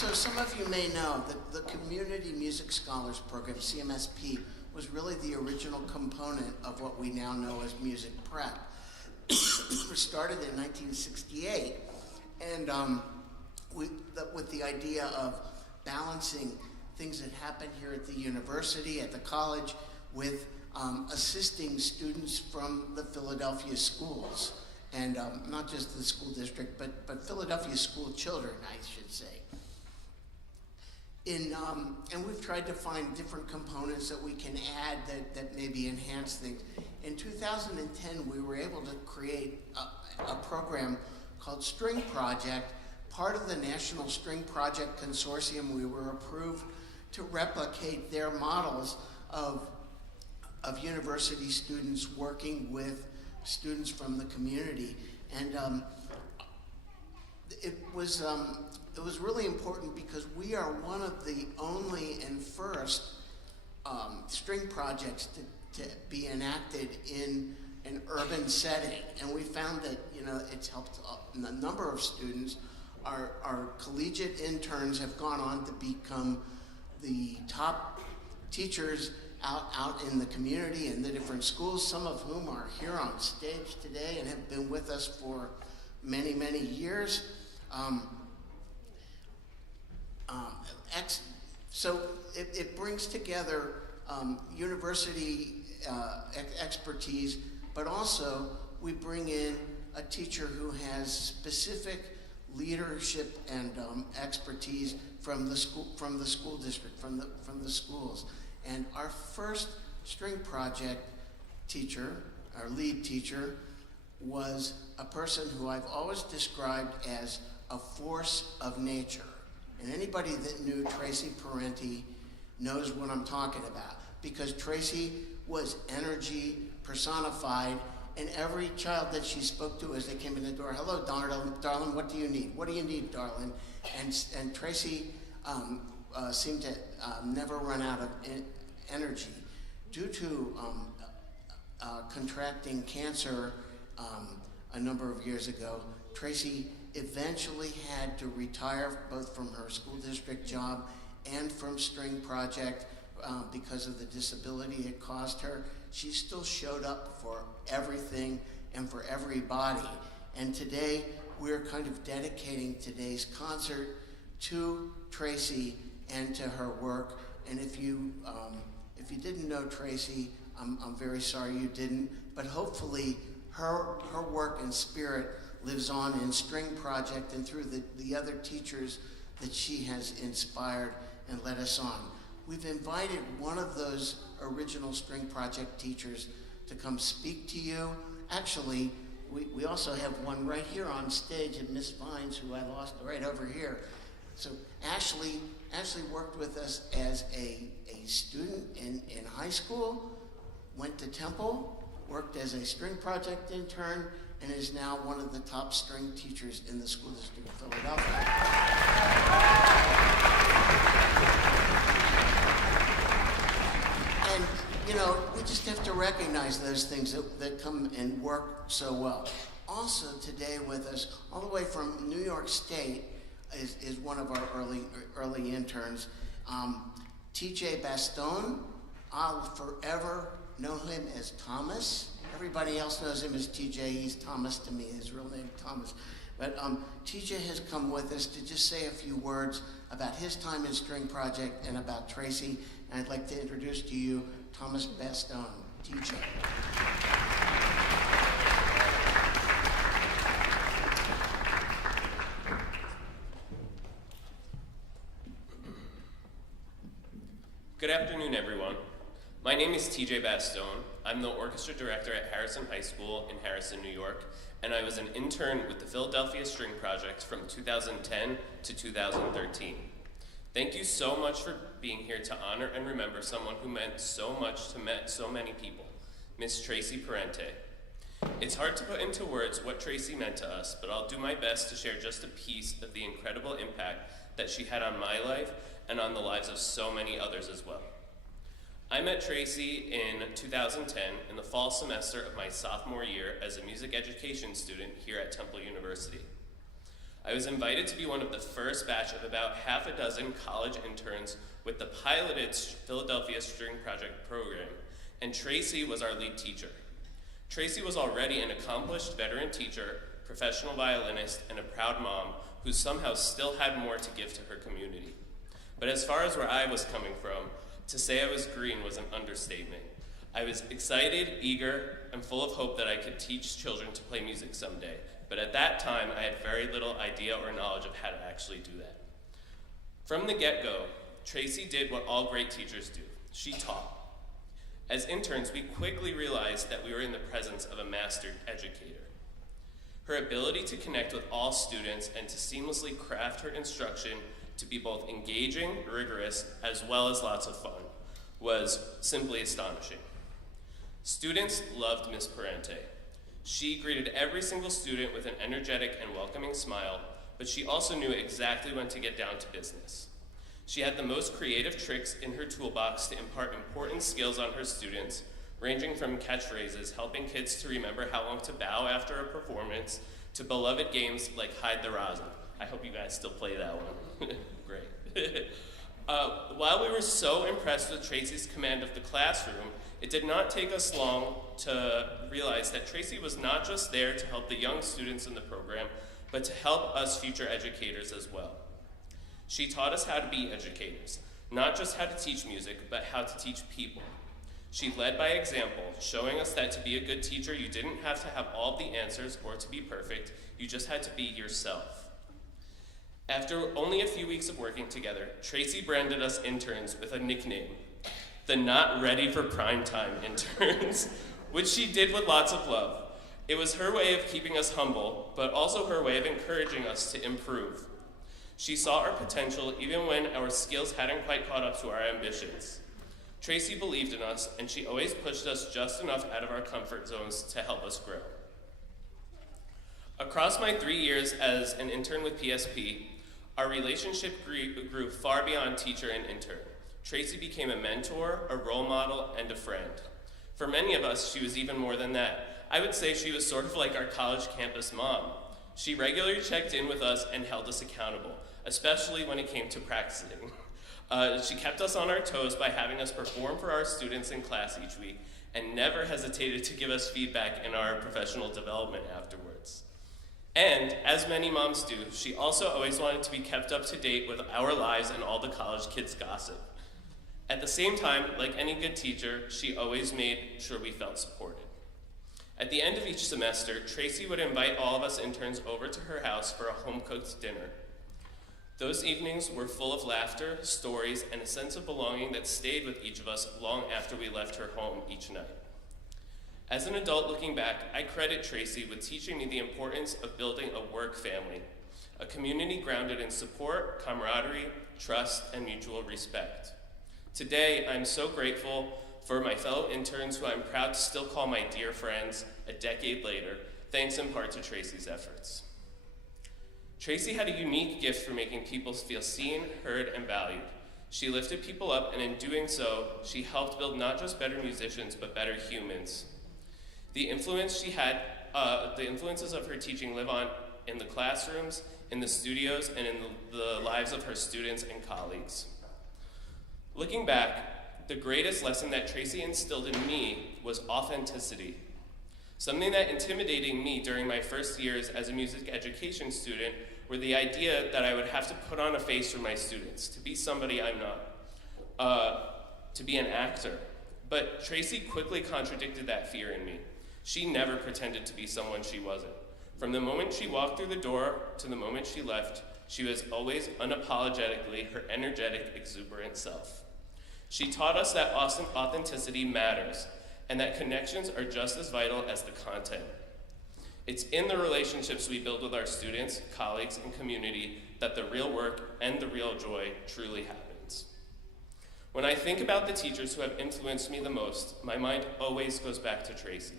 So some of you may know that the Community Music Scholars Program, CMSP, was really the original component of what we now know as music prep. It was started in 1968, and with the idea of balancing things that happen here at the university, at the college, with assisting students from the Philadelphia schools, and not just the school district, but Philadelphia school children, I should say. And we've tried to find different components that we can add that maybe enhance things. In 2010, we were able to create a program called String Project, part of the National String Project Consortium. We were approved to replicate their models of university students working with students from the community. And it was really important because we are one of the only and first string projects to be enacted in an urban setting. And we found that, you know, it's helped a number of students. Our collegiate interns have gone on to become the top teachers out in the community and the different schools, some of whom are here on stage today and have been with us for many, many years. So it brings together university expertise, but also we bring in a teacher who has specific leadership and expertise from the school district, from the schools. And our first string project teacher, our lead teacher, was a person who I've always described as a force of nature. And anybody that knew Tracy Parente knows what I'm talking about, because Tracy was energy personified, and every child that she spoke to as they came in the door, "Hello, darling, what do you need? What do you need, darling?" And Tracy seemed to never run out of energy. Due to contracting cancer a number of years ago, Tracy eventually had to retire both from her school district job and from String Project because of the disability it caused her. She still showed up for everything and for everybody. And today, we're kind of dedicating today's concert to Tracy and to her work. And if you didn't know Tracy, I'm very sorry you didn't, but hopefully her work and spirit lives on in String Project and through the other teachers that she has inspired and led us on. We've invited one of those original String Project teachers to come speak to you. Actually, we also have one right here on stage, and Miss Vines, who I lost right over here. So Ashley worked with us as a student in high school, went to Temple, worked as a String Project intern, and is now one of the top string teachers in the school district of Philadelphia. And, you know, we just have to recognize those things that come and work so well. Also today with us, all the way from New York State, is one of our early interns, TJ Baston. I'll forever know him as Thomas. Everybody else knows him as TJ. He's Thomas to me, his real name Thomas. But TJ has come with us to just say a few words about his time in String Project and about Tracy. And I'd like to introduce to you Thomas Baston. TJ. Good afternoon, everyone. My name is TJ Baston. I'm the orchestra director at Harrison High School in Harrison, New York, and I was an intern with the Philadelphia String Project from 2010 to 2013. Thank you so much for being here to honor and remember someone who meant so much to so many people, Miss Tracy Parente. It's hard to put into words what Tracy meant to us, but I'll do my best to share just a piece of the incredible impact that she had on my life and on the lives of so many others as well. I met Tracy in 2010 in the fall semester of my sophomore year as a music education student here at Temple University. I was invited to be one of the first batch of about half a dozen college interns with the piloted Philadelphia String Project program, and Tracy was our lead teacher. Tracy was already an accomplished veteran teacher, professional violinist, and a proud mom who somehow still had more to give to her community. But as far as where I was coming from, to say I was green was an understatement. I was excited, eager, and full of hope that I could teach children to play music someday. But at that time, I had very little idea or knowledge of how to actually do that. From the get-go, Tracy did what all great teachers do. She taught. As interns, we quickly realized that we were in the presence of a master educator. Her ability to connect with all students and to seamlessly craft her instruction to be both engaging, rigorous, as well as lots of fun was simply astonishing. Students loved Miss Parente. She greeted every single student with an energetic and welcoming smile, but she also knew exactly when to get down to business. She had the most creative tricks in her toolbox to impart important skills on her students, ranging from catchphrases, helping kids to remember how long to bow after a performance, to beloved games like Hide the Rosin. I hope you guys still play that one. Great. While we were so impressed with Tracy's command of the classroom, it did not take us long to realize that Tracy was not just there to help the young students in the program, but to help us future educators as well. She taught us how to be educators, not just how to teach music, but how to teach people. She led by example, showing us that to be a good teacher, you didn't have to have all the answers or to be perfect, you just had to be yourself. After only a few weeks of working together, Tracy branded us interns with a nickname, the Not Ready for Primetime Interns, which she did with lots of love. It was her way of keeping us humble, but also her way of encouraging us to improve. She saw our potential even when our skills hadn't quite caught up to our ambitions. Tracy believed in us, and she always pushed us just enough out of our comfort zones to help us grow. Across my 3 years as an intern with PSP, our relationship grew far beyond teacher and intern. Tracy became a mentor, a role model, and a friend. For many of us, she was even more than that. I would say she was sort of like our college campus mom. She regularly checked in with us and held us accountable, especially when it came to practicing. She kept us on our toes by having us perform for our students in class each week and never hesitated to give us feedback in our professional development afterwards. And, as many moms do, she also always wanted to be kept up to date with our lives and all the college kids' gossip. At the same time, like any good teacher, she always made sure we felt supported. At the end of each semester, Tracy would invite all of us interns over to her house for a home-cooked dinner. Those evenings were full of laughter, stories, and a sense of belonging that stayed with each of us long after we left her home each night. As an adult looking back, I credit Tracy with teaching me the importance of building a work family, a community grounded in support, camaraderie, trust, and mutual respect. Today, I'm so grateful for my fellow interns who I'm proud to still call my dear friends a decade later, thanks in part to Tracy's efforts. Tracy had a unique gift for making people feel seen, heard, and valued. She lifted people up, and in doing so, she helped build not just better musicians, but better humans. The influences of her teaching live on in the classrooms, in the studios, and in the lives of her students and colleagues. Looking back, the greatest lesson that Tracy instilled in me was authenticity. Something that intimidated me during my first years as a music education student were the idea that I would have to put on a face for my students, to be somebody I'm not, to be an actor. But Tracy quickly contradicted that fear in me. She never pretended to be someone she wasn't. From the moment she walked through the door to the moment she left, she was always unapologetically her energetic, exuberant self. She taught us that authenticity matters, and that connections are just as vital as the content. It's in the relationships we build with our students, colleagues, and community that the real work and the real joy truly happens. When I think about the teachers who have influenced me the most, my mind always goes back to Tracy.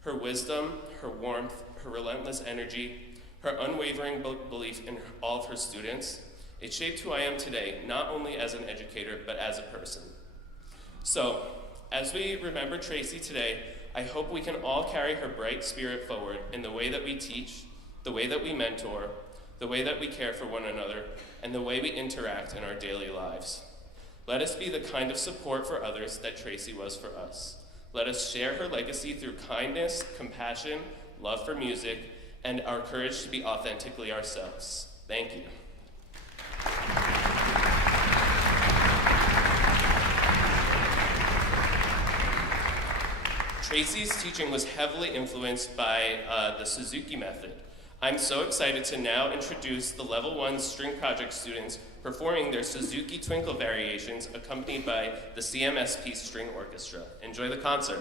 Her wisdom, her warmth, her relentless energy, her unwavering belief in all of her students, it shaped who I am today, not only as an educator, but as a person. So, as we remember Tracy today, I hope we can all carry her bright spirit forward in the way that we teach, the way that we mentor, the way that we care for one another, and the way we interact in our daily lives. Let us be the kind of support for others that Tracy was for us. Let us share her legacy through kindness, compassion, love for music, and our courage to be authentically ourselves. Thank you. Tracy's teaching was heavily influenced by the Suzuki method. I'm so excited to now introduce the Level 1 String Project students performing their Suzuki Twinkle variations accompanied by the CMSP String Orchestra. Enjoy the concert.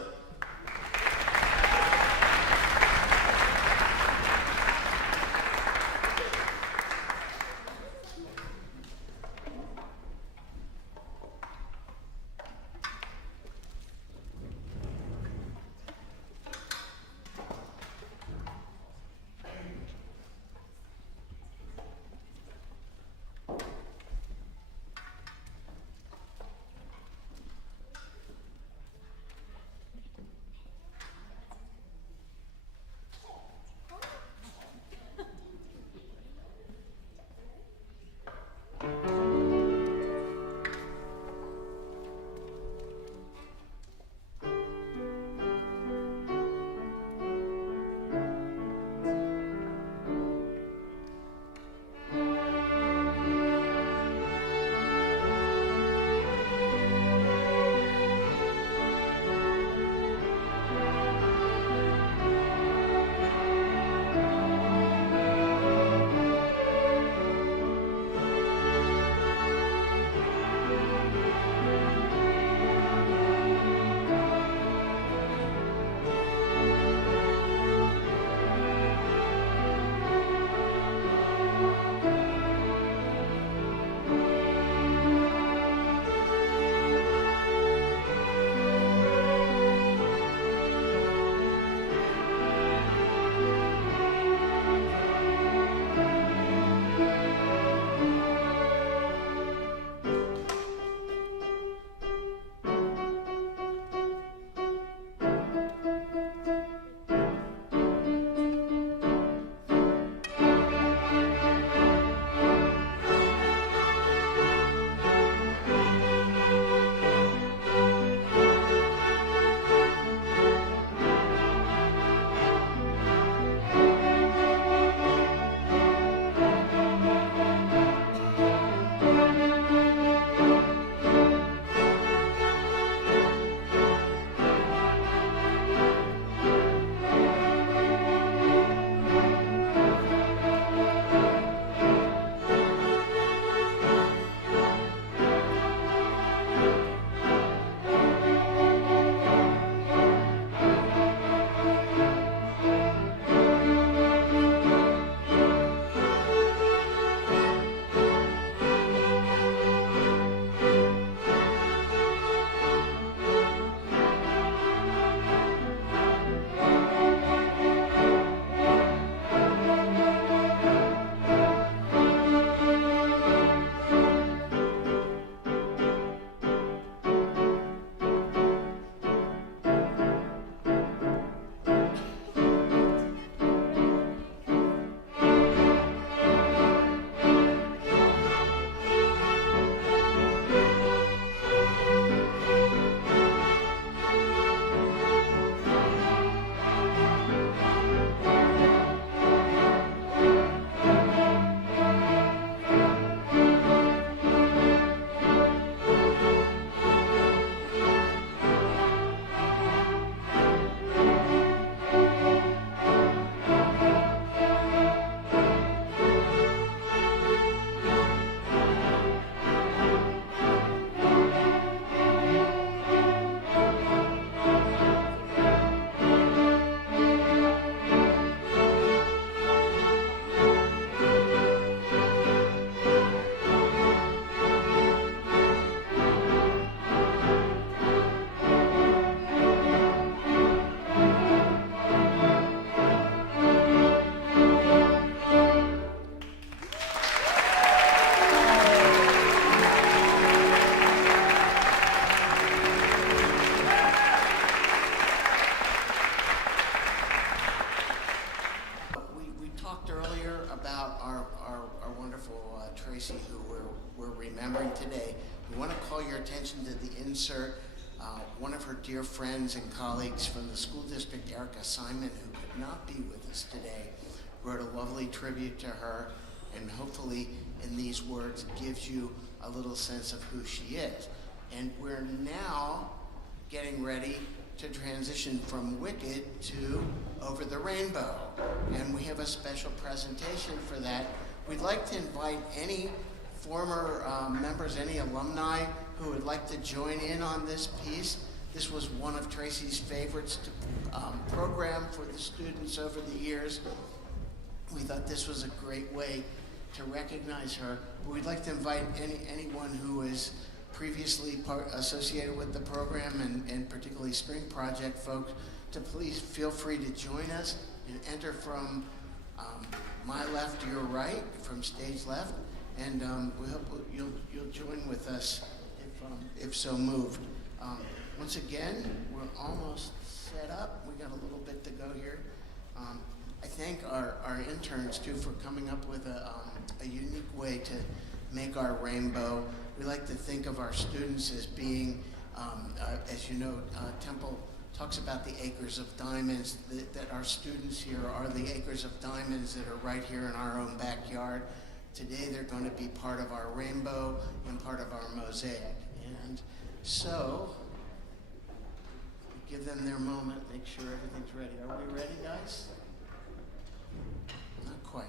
our wonderful Tracy, who we're remembering today, we want to call your attention to the insert. One of her dear friends and colleagues from the school district, Erica Simon, who could not be with us today, wrote a lovely tribute to her, and hopefully in these words gives you a little sense of who she is. And we're now getting ready to transition from Wicked to Over the Rainbow. And we have a special presentation for that. We'd like to invite any former members, any alumni who would like to join in on this piece. This was one of Tracy's favorites to program for the students over the years. We thought this was a great way to recognize her. But we'd like to invite anyone who is previously associated with the program and particularly String Project folks to please feel free to join us and enter from my left to your right, from stage left, and we hope you'll join with us if so moved. Once again, we're almost set up. We got a little bit to go here. I thank our interns too for coming up with a unique way to make our rainbow. We like to think of our students as being, as you know, Temple talks about the acres of diamonds, that our students here are the acres of diamonds that are right here in our own backyard. Today they're going to be part of our rainbow and part of our mosaic. And so, give them their moment, make sure everything's ready. Are we ready, guys? Not quite.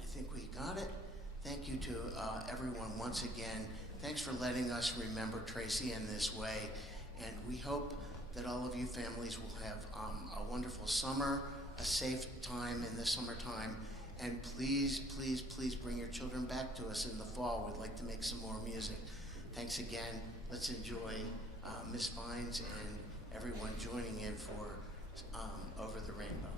I think we got it. Thank you to everyone once again. Thanks for letting us remember Tracy in this way. And we hope that all of you families will have a wonderful summer, a safe time in the summertime. And please, please, please bring your children back to us in the fall. We'd like to make some more music. Thanks again. Let's enjoy Miss Vines and everyone joining in for Over the Rainbow.